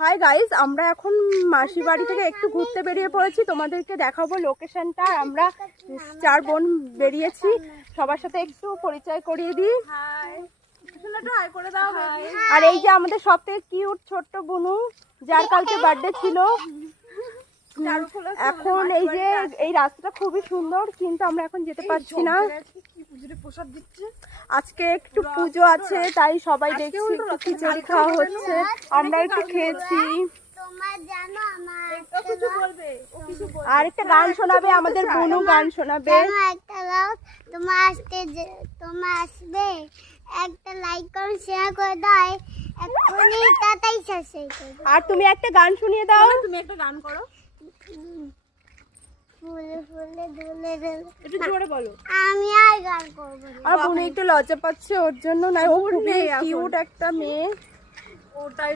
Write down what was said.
Hi guys, আমরা এখন মাসি বাড়ি থেকে একটু ঘুরতে বেরিয়ে পড়েছি। তোমাদেরকে দেখাবো লোকেশনটা। আমরা 4 বোন বেরিয়েছি, সবার সাথে একটু পরিচয় করিয়ে দিই। আর এই যে আমাদের সবথেকে কিউট ছোট্ট বুনু, যার কালকে বার্থডে ছিল। এখন এই যে এই রাস্তাটা খুবই সুন্দর, কিন্তু আমরা এখন যেতে পারছি না। আজকে একটু পুজো আছে, তাই সবাই দেখছি একটু খিচুড়ি খাওয়া হচ্ছে। আমরা একটু খেয়েছি। আর একটা গান শোনাবে আমাদের বুনু, গান শোনাবে। তোমার আসবে একটা লাইক করো, শেয়ার করে দাও এখনই, তাড়াতাড়ি শেষ করে দাও। আর তুমি একটা গান শুনিয়ে দাও। তুমি একটা গান করো, ফুলে ফুলে দুলে দুলে। একটু জোরে বলো। আমি আর গান করবো না। আর বুনু একটু লজ্জা পাচ্ছে ওর জন্য, না ও খুবই কিউট একটা মেয়ে। ওটাই